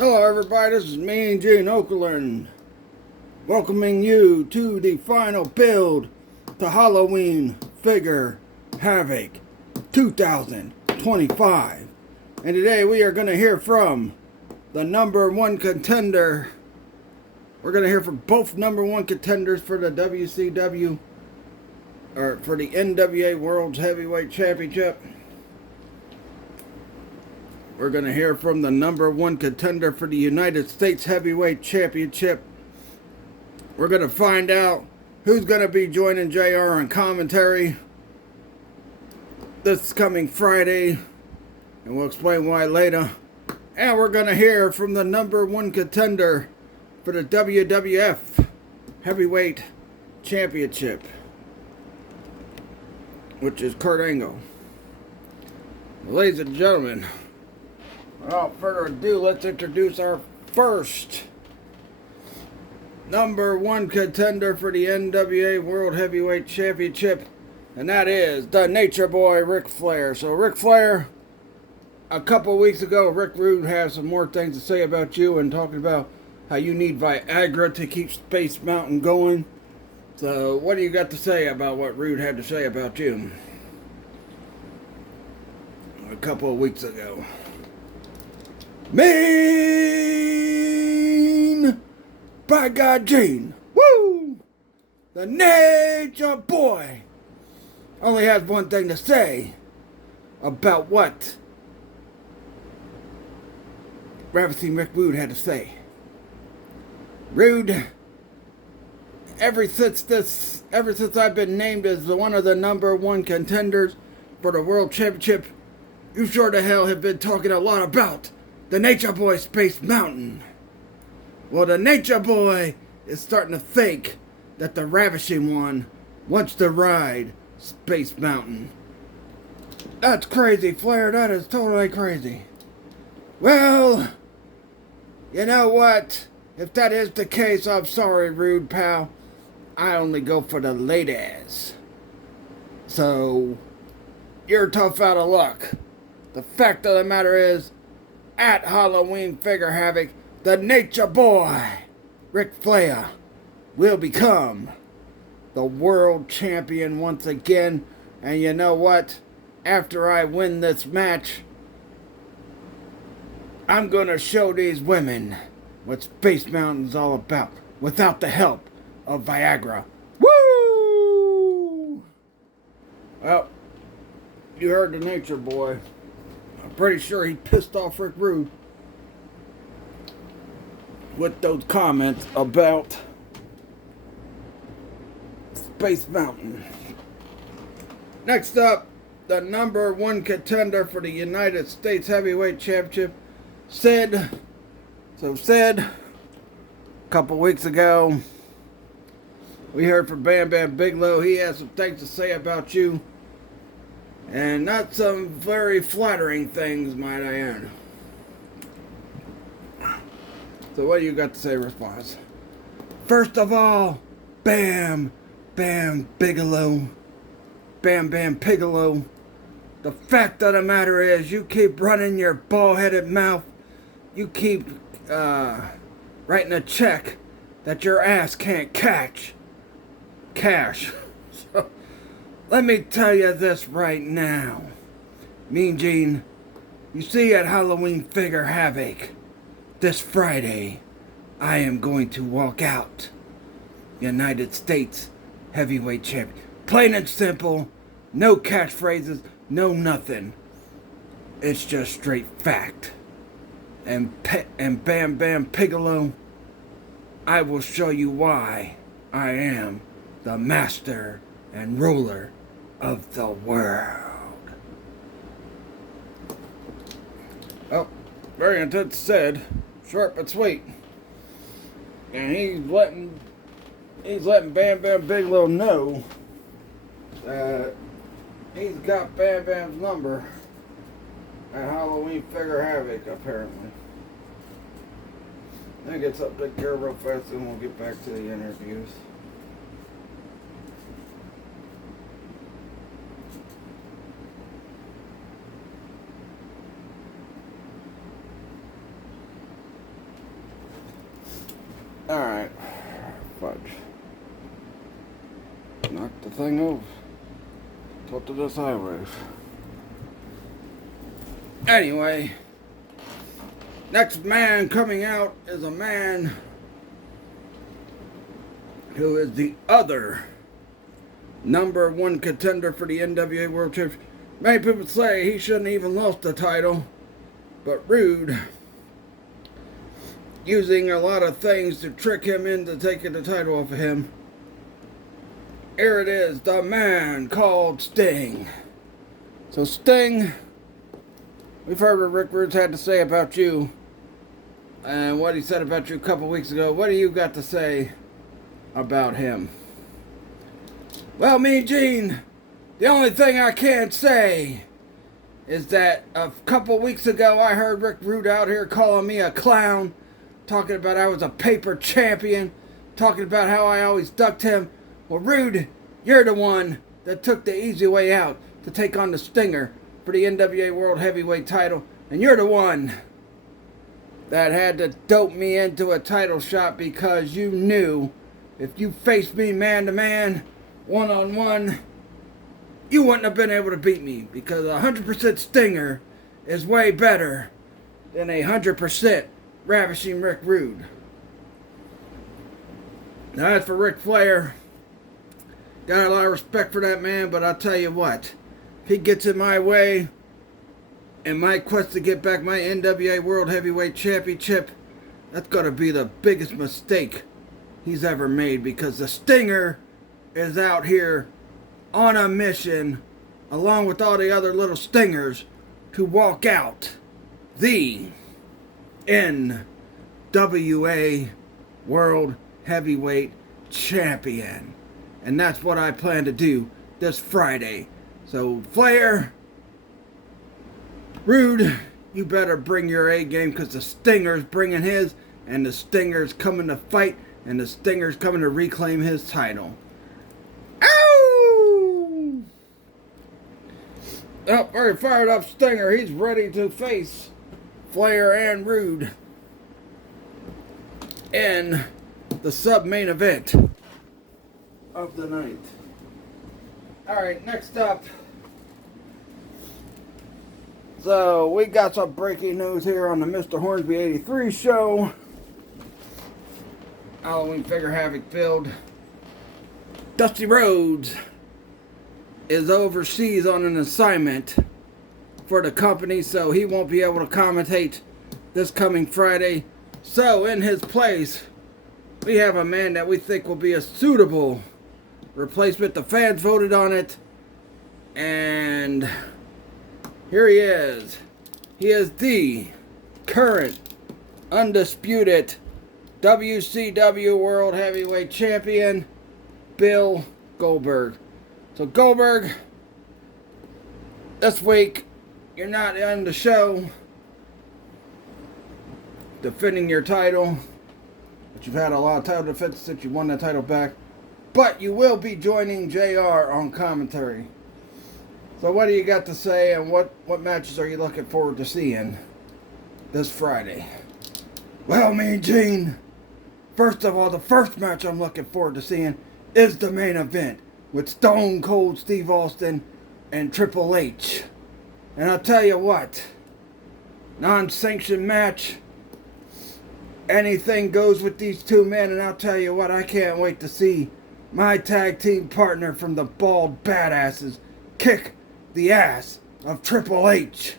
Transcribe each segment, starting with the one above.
Hello everybody, this is Mean Gene Okerlund, welcoming you to the final build to Halloween Figure Havoc 2025. And today we are going to hear from the number one contender. We're going to hear from both number one contenders for the WCW, or for the NWA World's Heavyweight Championship. We're going to hear from the number one contender for the United States Heavyweight Championship. We're going to find out who's going to be joining JR on commentary this coming Friday, and we'll explain why later. And we're going to hear from the number one contender for the WWF Heavyweight Championship, which is Kurt Angle. Ladies and gentlemen, without further ado, let's introduce our first number one contender for the NWA World Heavyweight Championship, and that is the Nature Boy, Ric Flair. So, Ric Flair, a couple weeks ago, Rick Rude has some more things to say about you and talking about how you need Viagra to keep Space Mountain going. So, what do you got to say about what Rude had to say about you a couple of weeks ago? Mean by God Gene, woo! The Nature Boy only has one thing to say about what Ravishing Rick Rude had to say. Rude, ever since I've been named as one of the number one contenders for the World Championship, you sure the hell have been talking a lot about the Nature Boy Space Mountain. Well, the Nature Boy is starting to think that the Ravishing One wants to ride Space Mountain. That's crazy, Flair. That is totally crazy. Well, you know what? If that is the case, I'm sorry, Rude pal. I only go for the ladies. So, you're tough out of luck. The fact of the matter is, at Halloween Figure Havoc, the Nature Boy, Ric Flair, will become the world champion once again. And you know what? After I win this match, I'm going to show these women what Space Mountain's all about without the help of Viagra. Woo! Well, you heard the Nature Boy. I'm pretty sure he pissed off Rick Rude with those comments about Space Mountain. Next up, the number one contender for the United States Heavyweight Championship, Sid. So Sid, a couple weeks ago, we heard from Bam Bam Bigelow. He has some things to say about you. And not some very flattering things, might I add. So what do you got to say in response? First of all, Bam Bam Bigelow. Bam Bam Bigelow. The fact of the matter is, you keep running your bald-headed mouth. You keep writing a check that your ass can't cash. So, let me tell you this right now. Mean Gene, you see at Halloween Figure Havoc, this Friday, I am going to walk out United States Heavyweight Champion. Plain and simple, no catchphrases, no nothing. It's just straight fact. And Bam Bam Bigelow, I will show you why I am the master and ruler of the world. Oh, very intense said, short but sweet. And he's letting Bam Bam Bigelow know that he's got Bam Bam's number at Halloween Figure Havoc, apparently. Let me get something taken care of real fast, and we'll get back to the interviews. Alright. Fudge. Knock the thing over. Tilted it sideways. Anyway. Next man coming out is a man who is the other #1 contender for the NWA World Championship. Many people say he shouldn't even lost the title, but Rude, using a lot of things to trick him into taking the title off of him. Here it is, the man called Sting. So Sting, we've heard what Rick Rude's had to say about you and what he said about you a couple weeks ago. What do you got to say about him? Well, Mean Gene, the only thing I can say is that a couple weeks ago I heard Rick Rude out here calling me a clown, talking about I was a paper champion, talking about how I always ducked him. Well, Rude, you're the one that took the easy way out to take on the Stinger for the NWA World Heavyweight title, and you're the one that had to dope me into a title shot because you knew if you faced me man to man, one-on-one, you wouldn't have been able to beat me because 100% Stinger is way better than 100% Ravishing Rick Rude. Now, as for Ric Flair, got a lot of respect for that man, but I'll tell you what, if he gets in my way in my quest to get back my NWA World Heavyweight Championship, that's going to be the biggest mistake he's ever made, because the Stinger is out here on a mission along with all the other little Stingers to walk out the NWA World Heavyweight Champion. And that's what I plan to do this Friday. So Flair, Rude, you better bring your A game, because the Stinger's bringing his, and the Stinger's coming to fight, and the Stinger's coming to reclaim his title. Ow! Oh, very fired up Stinger. He's ready to face Flair and Rude in the sub-main event of the night. Alright, next up. So, we got some breaking news here on the Mr. Hornsby 83 show. Halloween Figure Havoc build. Dusty Rhodes is overseas on an assignment for the company, so he won't be able to commentate this coming Friday. So, in his place, we have a man that we think will be a suitable replacement. The fans voted on it, and here he is. He is the current undisputed WCW World Heavyweight Champion, Bill Goldberg. So Goldberg, this week, you're not on the show defending your title, but you've had a lot of title defenses since you won the title back. But you will be joining JR on commentary. So what do you got to say, and what matches are you looking forward to seeing this Friday? Well, Mean Gene, first of all, the first match I'm looking forward to seeing is the main event with Stone Cold Steve Austin and Triple H. And I'll tell you what, non-sanctioned match, anything goes with these two men, and I'll tell you what, I can't wait to see my tag team partner from the Bald Badasses kick the ass of Triple H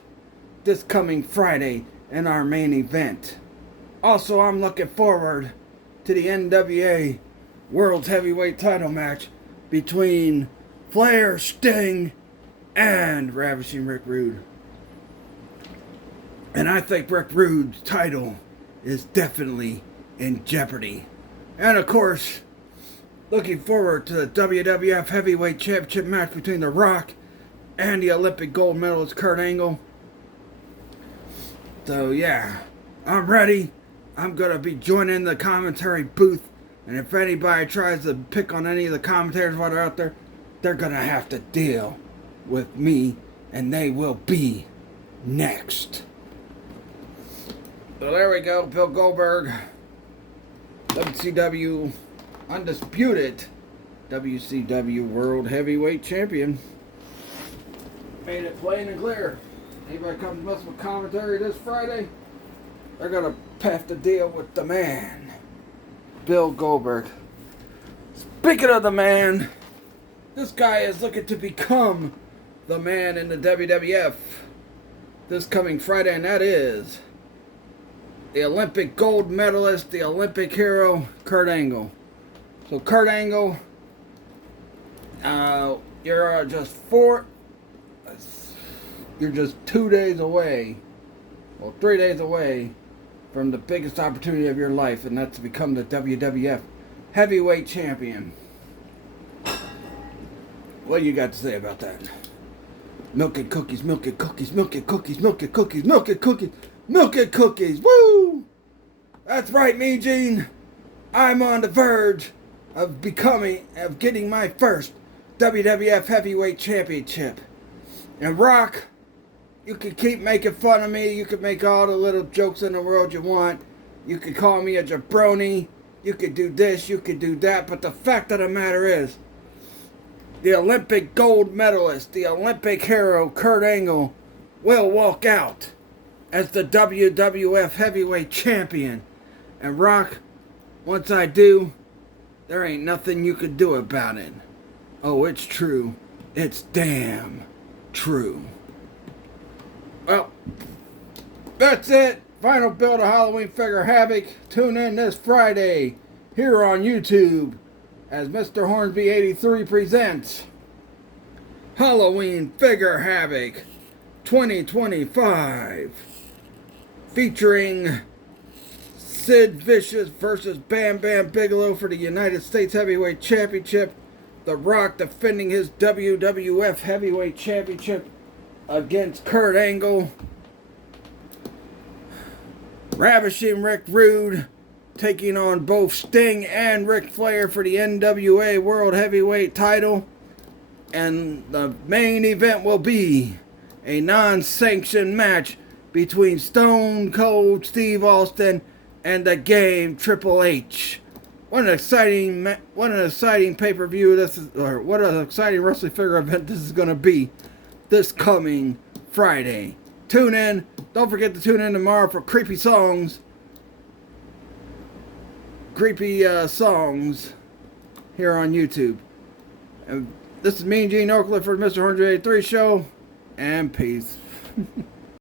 this coming Friday in our main event. Also, I'm looking forward to the NWA World Heavyweight title match between Flair, Sting, and Ravishing Rick Rude. And I think Rick Rude's title is definitely in jeopardy. And of course, looking forward to the WWF Heavyweight Championship match between The Rock and the Olympic gold medalist Kurt Angle. So yeah, I'm ready. I'm going to be joining the commentary booth. And if anybody tries to pick on any of the commentators while they're out there, they're going to have to deal with me. And they will be next. So there we go, Bill Goldberg. WCW undisputed WCW World Heavyweight Champion. Made it plain and clear. Anybody comes to mess with commentary this Friday, they're gonna have to deal with the man, Bill Goldberg. Speaking of the man, this guy is looking to become the man in the WWF this coming Friday, and that is the Olympic gold medalist, the Olympic hero, Kurt Angle. So Kurt Angle, you're just 2 days away, well, 3 days away from the biggest opportunity of your life, and that's to become the WWF Heavyweight Champion. What do you got to say about that? Milk and cookies, milk and cookies, milk and cookies, milk and cookies, milk and cookies, milk and cookies, woo! That's right, Mean Gene. I'm on the verge of getting my first WWF Heavyweight Championship. And Rock, you can keep making fun of me. You can make all the little jokes in the world you want. You can call me a jabroni. You could do this, you could do that. But the fact of the matter is, the Olympic gold medalist, the Olympic hero, Kurt Angle, will walk out as the WWF Heavyweight Champion. And Rock, once I do, there ain't nothing you could do about it. Oh, it's true. It's damn true. Well, that's it. Final build of Halloween figure Havoc. Tune in this Friday here on YouTube as Mr. Hornsby 83 presents Halloween Figure Havoc 2025, featuring Sid Vicious versus Bam Bam Bigelow for the United States Heavyweight Championship. The Rock defending his WWF Heavyweight Championship against Kurt Angle. Ravishing Rick Rude taking on both Sting and Ric Flair for the NWA World Heavyweight title. And the main event will be a non-sanctioned match between Stone Cold Steve Austin and the Game Triple H. What an exciting pay-per-view this is, or what an exciting wrestling figure event this is going to be this coming Friday. Tune in. Don't forget to tune in tomorrow for creepy songs here on YouTube. And this is Mean Gene Oakley for the Mr. 183 show, and peace.